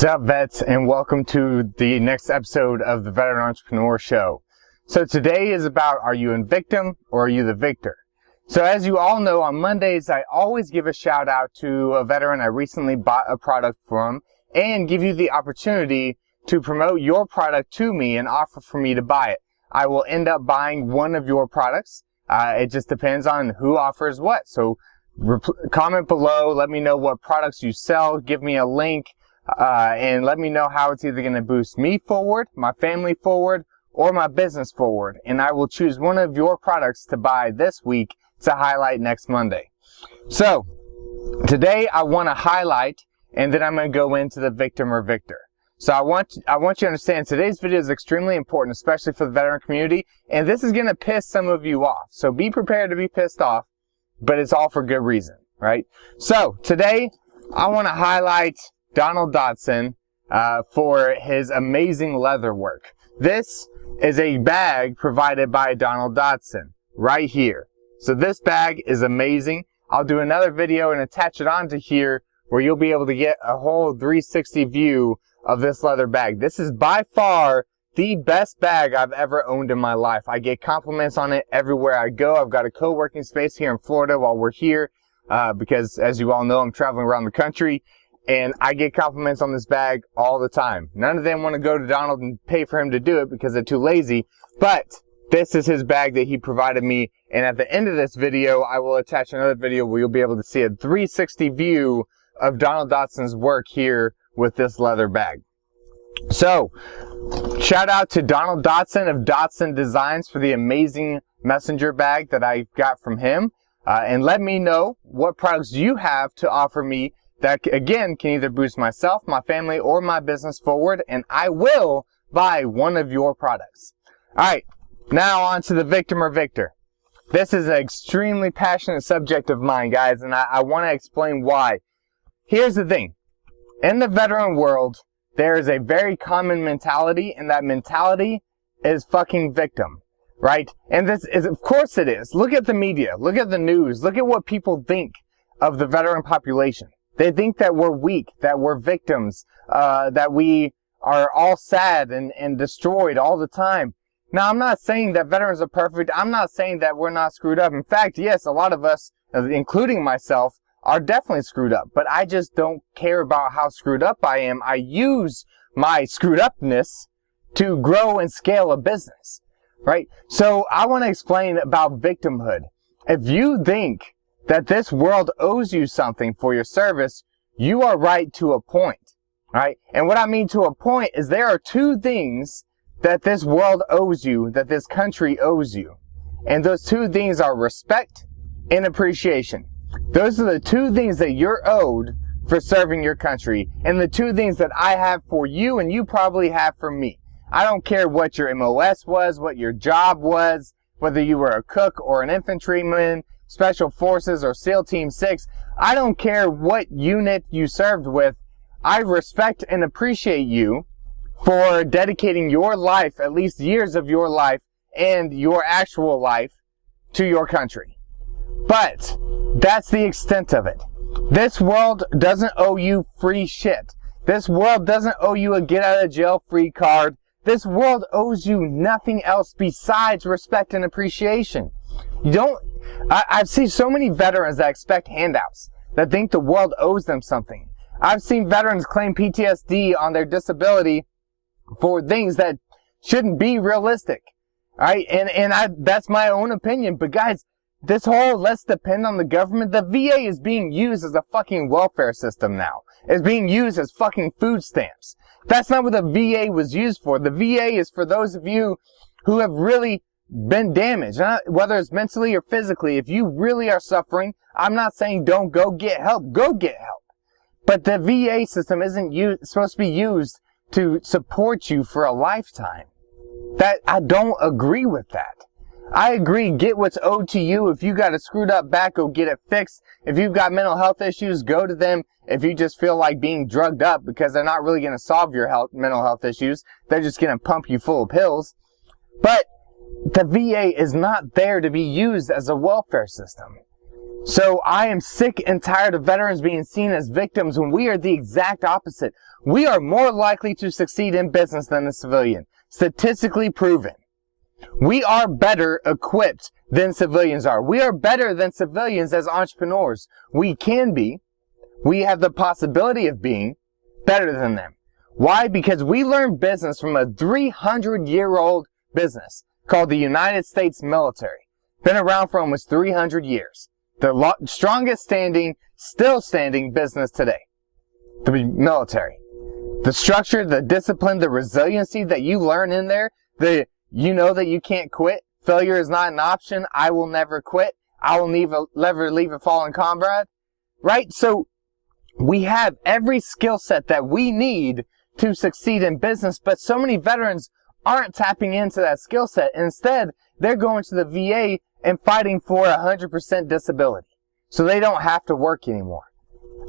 What's up, vets, and welcome to the next episode of the Veteran Entrepreneur Show. So today is about, are you a victim or are you the victor? So as you all know, on Mondays I always give a shout out to a veteran I recently bought a product from and give you the opportunity to promote your product to me and offer for me to buy it. I will end up buying one of your products. It just depends on who offers what. So comment below, let me know what products you sell, give me a link, and let me know how it's either going to boost me forward, my family forward, or my business forward. And I will choose one of your products to buy this week to highlight next Monday. So today I want to highlight, and then I'm going to go into the victim or victor. So I want you to understand today's video is extremely important, especially for the veteran community, and this is going to piss some of you off. So be prepared to be pissed off, but it's all for good reason, right? So today I want to highlight Donald Dotson for his amazing leather work. This is a bag provided by Donald Dotson right here. So this bag is amazing. I'll do another video and attach it onto here where you'll be able to get a whole 360 view of this leather bag. This is by far the best bag I've ever owned in my life. I get compliments on it everywhere I go. I've got a co-working space here in Florida while we're here because, as you all know, I'm traveling around the country. And I get compliments on this bag all the time. None of them want to go to Donald and pay for him to do it because they're too lazy. But this is his bag that he provided me. And at the end of this video, I will attach another video where you'll be able to see a 360 view of Donald Dotson's work here with this leather bag. So, shout out to Donald Dotson of Dotson Designs for the amazing messenger bag that I got from him. And let me know what products you have to offer me that, again, can either boost myself, my family, or my business forward, and I will buy one of your products. All right, now on to the victim or victor. This is an extremely passionate subject of mine, guys, and I want to explain why. Here's the thing. In the veteran world, there is a very common mentality, and that mentality is fucking victim, right? And this is, of course it is. Look at the media. Look at the news. Look at what people think of the veteran population. They think that we're weak, that we're victims, that we are all sad and destroyed all the time. Now, I'm not saying that veterans are perfect. I'm not saying that we're not screwed up. In fact, yes, a lot of us, including myself, are definitely screwed up. But I just don't care about how screwed up I am. I use my screwed upness to grow and scale a business, right? So I want to explain about victimhood. If you think that this world owes you something for your service, you are right to a point, right? And what I mean to a point is there are two things that this world owes you, that this country owes you. And those two things are respect and appreciation. Those are the two things that you're owed for serving your country, and the two things that I have for you and you probably have for me. I don't care what your MOS was, what your job was, whether you were a cook or an infantryman, Special Forces, or SEAL Team 6. I don't care what unit you served with. I respect and appreciate you for dedicating your life, at least years of your life, and your actual life to your country. But that's the extent of it. This world doesn't owe you free shit. This world doesn't owe you a get out of jail free card. This world owes you nothing else besides respect and appreciation. You don't I've seen so many veterans that expect handouts, that think the world owes them something. I've seen veterans claim PTSD on their disability for things that shouldn't be realistic, right? And that's my own opinion. But guys, this whole let's depend on the government, the VA is being used as a fucking welfare system now. It's being used as fucking food stamps. That's not what the VA was used for. The VA is for those of you who have really been damaged, whether it's mentally or physically. If you really are suffering, I'm not saying don't go get help. Go get help. But the VA system isn't supposed to be used to support you for a lifetime. That I don't agree with that. I agree, get what's owed to you. If you got a screwed up back, go get it fixed. If you've got mental health issues, go to them. If you just feel like being drugged up, because they're not really going to solve your mental health issues, they're just going to pump you full of pills. But the VA is not there to be used as a welfare system. So I am sick and tired of veterans being seen as victims when we are the exact opposite. We are more likely to succeed in business than a civilian. Statistically proven. We are better equipped than civilians are. We are better than civilians as entrepreneurs. We can be. We have the possibility of being better than them. Why? Because we learned business from a 300-year-old business called the United States military. Been around for almost 300 years. The strongest standing, still standing business today. The military. The structure, the discipline, the resiliency that you learn in there, you know that you can't quit. Failure is not an option. I will never quit. I will never leave a fallen comrade. Right? So we have every skill set that we need to succeed in business, but so many veterans aren't tapping into that skill set. Instead, they're going to the VA and fighting for 100% disability so they don't have to work anymore.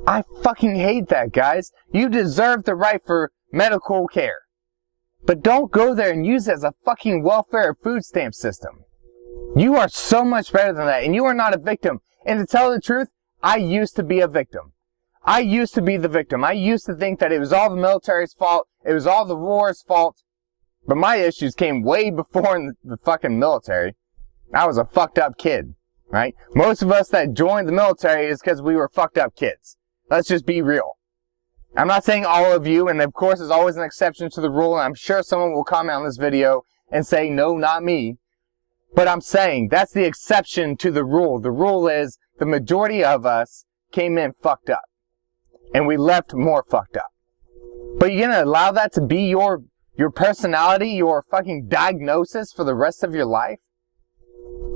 I fucking hate that, guys. You deserve the right for medical care. But don't go there and use it as a fucking welfare or food stamp system. You are so much better than that, and you are not a victim. And to tell the truth, I used to be a victim. I used to be the victim. I used to think that it was all the military's fault. It was all the war's fault. But my issues came way before in the fucking military. I was a fucked up kid, right? Most of us that joined the military is because we were fucked up kids. Let's just be real. I'm not saying all of you, and of course there's always an exception to the rule, and I'm sure someone will comment on this video and say, no, not me. But I'm saying that's the exception to the rule. The rule is the majority of us came in fucked up, and we left more fucked up. But you're gonna allow that to be your personality, your fucking diagnosis for the rest of your life?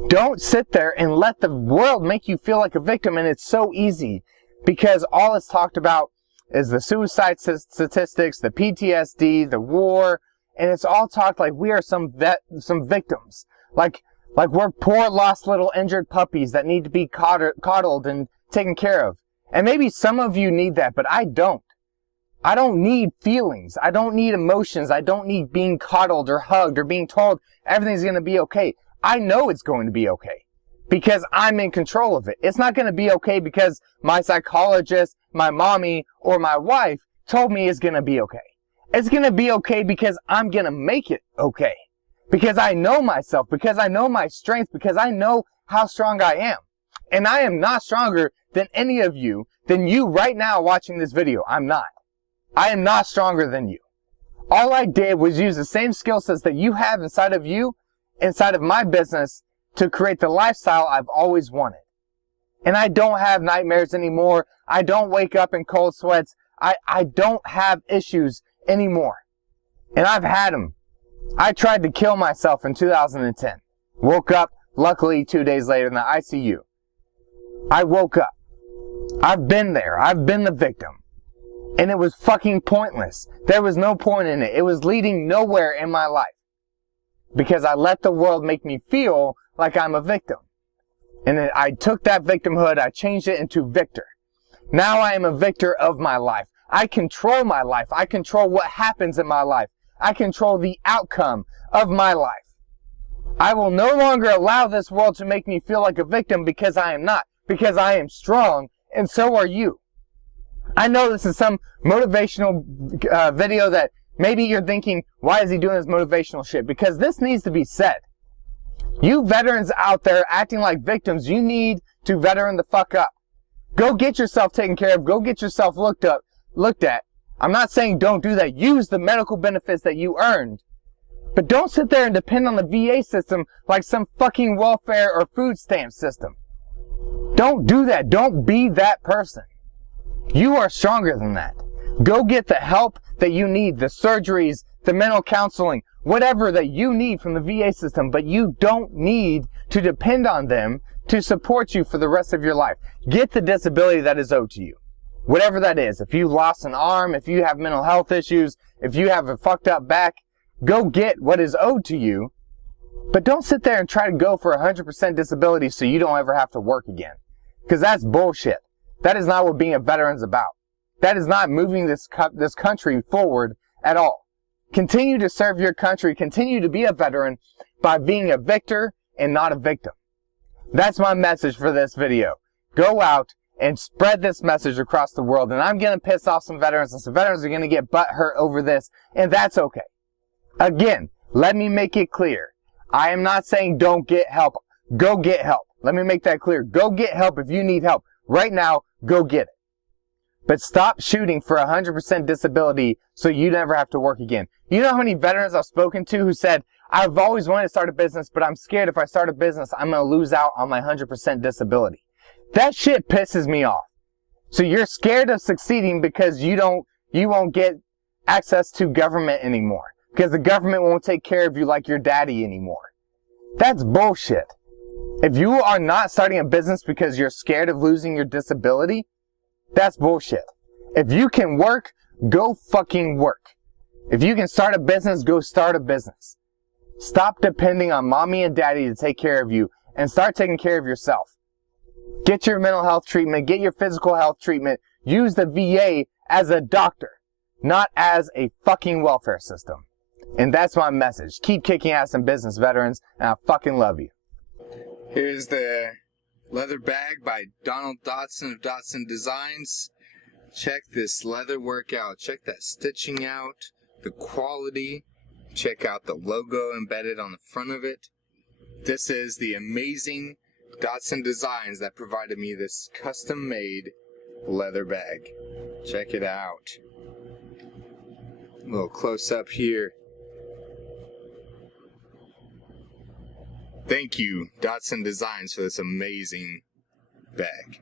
Don't sit there and let the world make you feel like a victim, and it's so easy because all it's talked about is the suicide statistics, the PTSD, the war, and it's all talked like we are some victims. Like we're poor, lost little injured puppies that need to be coddled and taken care of. And maybe some of you need that, but I don't. I don't need feelings. I don't need emotions. I don't need being coddled or hugged or being told everything's going to be okay. I know it's going to be okay because I'm in control of it. It's not going to be okay because my psychologist, my mommy, or my wife told me it's going to be okay. It's going to be okay because I'm going to make it okay. Because I know myself, because I know my strength, because I know how strong I am. And I am not stronger than any of you, than you right now watching this video. I'm not. I am not stronger than you. All I did was use the same skill sets that you have inside of you, inside of my business, to create the lifestyle I've always wanted. And I don't have nightmares anymore. I don't wake up in cold sweats. I don't have issues anymore. And I've had them. I tried to kill myself in 2010. Woke up, luckily 2 days later in the ICU. I woke up. I've been there. I've been the victim. And it was fucking pointless. There was no point in it. It was leading nowhere in my life. Because I let the world make me feel like I'm a victim. And then I took that victimhood, I changed it into victor. Now I am a victor of my life. I control my life. I control what happens in my life. I control the outcome of my life. I will no longer allow this world to make me feel like a victim because I am not. Because I am strong, and so are you. I know this is some motivational video that maybe you're thinking, why is he doing this motivational shit? Because this needs to be said. You veterans out there acting like victims, you need to veteran the fuck up. Go get yourself taken care of. Go get yourself looked at. I'm not saying don't do that. Use the medical benefits that you earned. But don't sit there and depend on the VA system like some fucking welfare or food stamp system. Don't do that. Don't be that person. You are stronger than that. Go get the help that you need, the surgeries, the mental counseling, whatever that you need from the VA system, but you don't need to depend on them to support you for the rest of your life. Get the disability that is owed to you. Whatever that is. If you lost an arm, if you have mental health issues, if you have a fucked up back, go get what is owed to you. But don't sit there and try to go for 100% disability so you don't ever have to work again. Because that's bullshit. That is not what being a veteran is about. That is not moving this country forward at all. Continue to serve your country. Continue to be a veteran by being a victor and not a victim. That's my message for this video. go out and spread this message across the world. And I'm going to piss off some veterans, and some veterans are going to get butthurt over this, and that's okay. Again, let me make it clear. I am not saying don't get help. Go get help. Let me make that clear. Go get help if you need help. Right now, go get it. But stop shooting for 100% disability so you never have to work again. You know how many veterans I've spoken to who said, I've always wanted to start a business, but I'm scared if I start a business, I'm going to lose out on my 100% disability. That shit pisses me off. So you're scared of succeeding because you won't get access to government anymore. Because the government won't take care of you like your daddy anymore. That's bullshit. If you are not starting a business because you're scared of losing your disability, that's bullshit. If you can work, go fucking work. If you can start a business, go start a business. Stop depending on mommy and daddy to take care of you and start taking care of yourself. Get your mental health treatment, get your physical health treatment. Use the VA as a doctor, not as a fucking welfare system. And that's my message. Keep kicking ass in business, veterans, and I fucking love you. Here's the leather bag by Dotson of Dotson Designs. Check this leather work out. Check that stitching out, the quality. Check out the logo embedded on the front of it. This is the amazing Dotson Designs that provided me this custom-made leather bag. Check it out. A little close up here. Thank you, Dotson Designs, for this amazing bag.